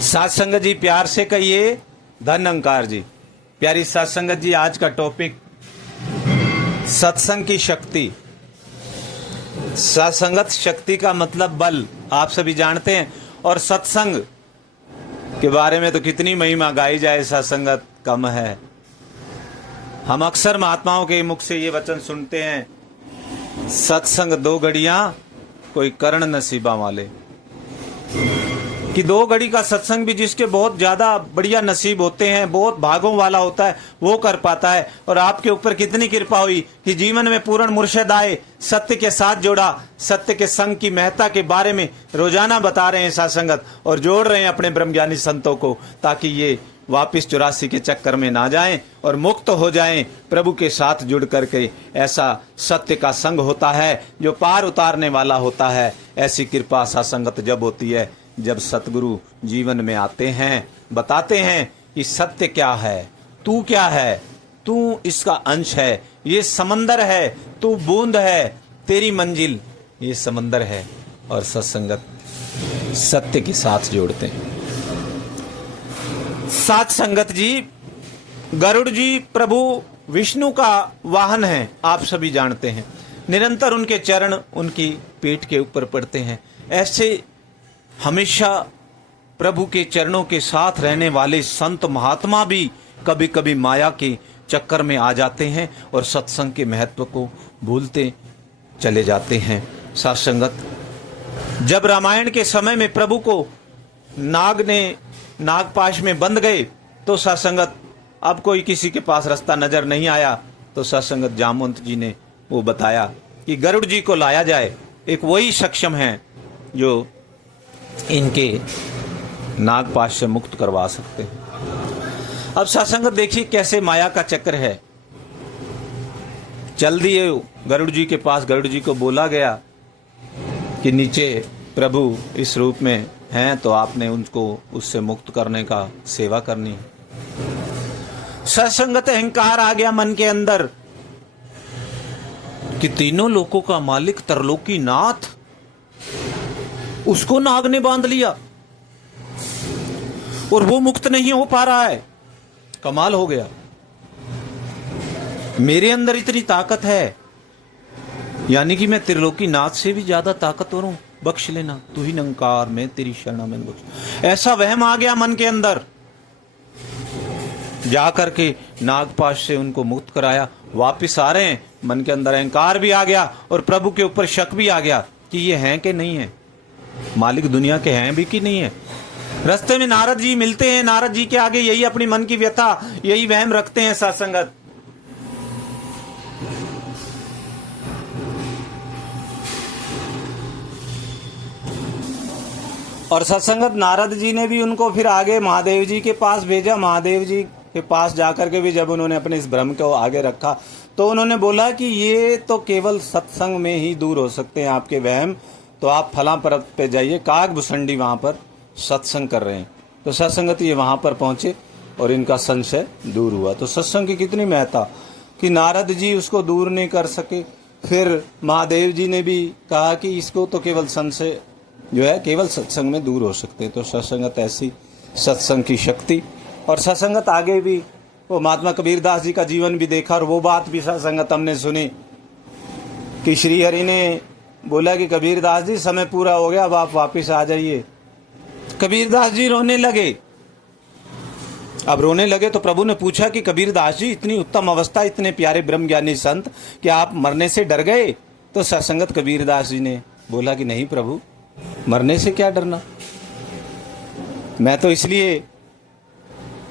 साथ संगत जी प्यार से कहिए धन अहंकार जी। प्यारी साथ संगत जी, आज का टॉपिक सत्संग की शक्ति। सत्संगत शक्ति का मतलब बल, आप सभी जानते हैं। और सत्संग के बारे में तो कितनी महिमा गाई जाए, सत्संगत कम है। हम अक्सर महात्माओं के मुख से ये वचन सुनते हैं, सत्संग दो घड़ियां कोई कर्ण नसीबा वाले, कि दो घड़ी का सत्संग भी जिसके बहुत ज्यादा बढ़िया नसीब होते हैं, बहुत भागों वाला होता है, वो कर पाता है। और आपके ऊपर कितनी कृपा हुई कि जीवन में पूर्ण मुर्शिद आए, सत्य के साथ जोड़ा, सत्य के संग की महत्ता के बारे में रोजाना बता रहे हैं सत्संगत, और जोड़ रहे हैं अपने ब्रह्मज्ञानी संतों को, ताकि ये वापिस 84 के चक्कर में ना जाएं और मुक्त हो जाएं प्रभु के साथ जुड़ करके। ऐसा सत्य का संग होता है जो पार उतारने वाला होता है। ऐसी कृपा सत्संगत जब होती है जब सतगुरु जीवन में आते हैं, बताते हैं कि सत्य क्या है, तू क्या है, तू इसका अंश है, ये समंदर है, तू बूंद है, तेरी मंजिल ये समंदर है। और सत्संगत सत्य के साथ जोड़ते हैं। साथ संगत जी, गरुड़ जी प्रभु विष्णु का वाहन है, आप सभी जानते हैं। निरंतर उनके चरण उनकी पीठ के ऊपर पड़ते हैं। ऐसे हमेशा प्रभु के चरणों के साथ रहने वाले संत महात्मा भी कभी कभी माया के चक्कर में आ जाते हैं और सत्संग के महत्व को भूलते चले जाते हैं। सत्संगत, जब रामायण के समय में प्रभु को नाग ने नागपाश में बंद गए, तो सत्संगत अब कोई किसी के पास रास्ता नजर नहीं आया, तो सत्संगत जामवंत जी ने वो बताया कि गरुड़ जी को लाया जाए, एक वही सक्षम है जो इनके नागपाश से मुक्त करवा सकते हैं। अब सत्संगत देखिए कैसे माया का चक्र है। चल दिए गरुड़ जी के पास, गरुड़ जी को बोला गया कि नीचे प्रभु इस रूप में हैं, तो आपने उनको उससे मुक्त करने का सेवा करनी है। सत्संगत अहंकार आ गया मन के अंदर कि तीनों लोकों का मालिक तरलोकी नाथ, उसको नाग ने बांध लिया और वो मुक्त नहीं हो पा रहा है। कमाल हो गया, मेरे अंदर इतनी ताकत है, यानी कि मैं त्रिलोकी नाथ से भी ज्यादा ताकतवर हूं, बख्श लेना, तू ही निरंकार, मैं तेरी शरणा में बख्श। ऐसा वहम आ गया मन के अंदर, जाकर के नागपाश से उनको मुक्त कराया। वापिस आ रहे हैं, मन के अंदर अहंकार भी आ गया और प्रभु के ऊपर शक भी आ गया कि ये हैं कि नहीं है, मालिक दुनिया के हैं भी कि नहीं है। रास्ते में नारद जी मिलते हैं, नारद जी के आगे यही अपनी मन की व्यथा, यही वहम रखते हैं सत्संगत। और सत्संगत नारद जी ने भी उनको फिर आगे महादेव जी के पास भेजा। महादेव जी के पास जाकर के भी जब उन्होंने अपने इस भ्रम को आगे रखा, तो उन्होंने बोला कि ये तो केवल सत्संग में ही दूर हो सकते हैं आपके वहम, तो आप फला पर्वत पे जाइए, काग भुसंडी वहाँ पर सत्संग कर रहे हैं। तो सत्संगत ये वहाँ पर पहुँचे और इनका संशय दूर हुआ। तो सत्संग की कितनी महत्ता कि नारद जी उसको दूर नहीं कर सके। फिर महादेव जी ने भी कहा कि इसको तो केवल संशय जो है केवल सत्संग में दूर हो सकते हैं। तो सत्संगत ऐसी सत्संग की शक्ति। और सत्संगत आगे भी वो महात्मा कबीरदास जी का जीवन भी देखा, और वो बात भी सत्संगत हमने सुनी कि श्री हरि ने बोला कि कबीरदास जी समय पूरा हो गया, अब आप वापिस आ जाइए। कबीरदास जी रोने लगे। अब रोने लगे तो प्रभु ने पूछा कि कबीरदास जी, इतनी उत्तम अवस्था, इतने प्यारे ब्रह्मज्ञानी संत, क्या आप मरने से डर गए? तो सत्संगत कबीरदास जी ने बोला कि नहीं प्रभु, मरने से क्या डरना, मैं तो इसलिए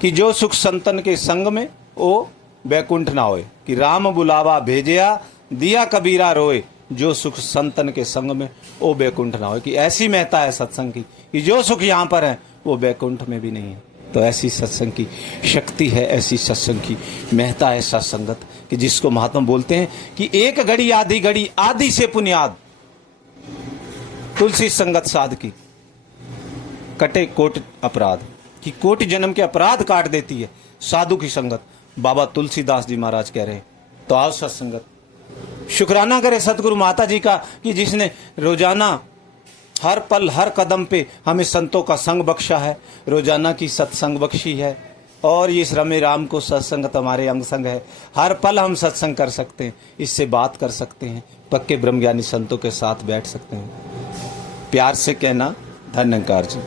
कि जो सुख संतन के संग में ओ बैकुंठ ना होए, कि राम बुलावा भेजिया दिया कबीरा रोए, जो सुख संतन के संग में ओ बैकुंठ ना होए। कि ऐसी महत्ता है सत्संग की कि जो सुख यहाँ पर है वो बैकुंठ में भी नहीं है। तो ऐसी सत्संग की शक्ति है, ऐसी सत्संग की महत्ता है सत्संगत, कि जिसको महात्मा बोलते हैं कि एक घड़ी आधी घड़ी आदि से पुनियाद, तुलसी संगत साध की कटे कोट अपराध, कि कोटि जन्म के अपराध काट देती है साधु की संगत। बाबा तुलसीदास जी महाराज कह रहे हैं। तो आओ सत्संगत शुक्राना करे सतगुरु माता जी का कि जिसने रोजाना हर पल हर कदम पे हमें संतों का संग बख्शा है, रोजाना की सत्संग बख्शी है। और ये रमे राम को सत्संग हमारे अंग संग है। हर पल हम सत्संग कर सकते हैं, इससे बात कर सकते हैं, पक्के ब्रह्मज्ञानी संतों के साथ बैठ सकते हैं। प्यार से कहना, धन्यकार जी।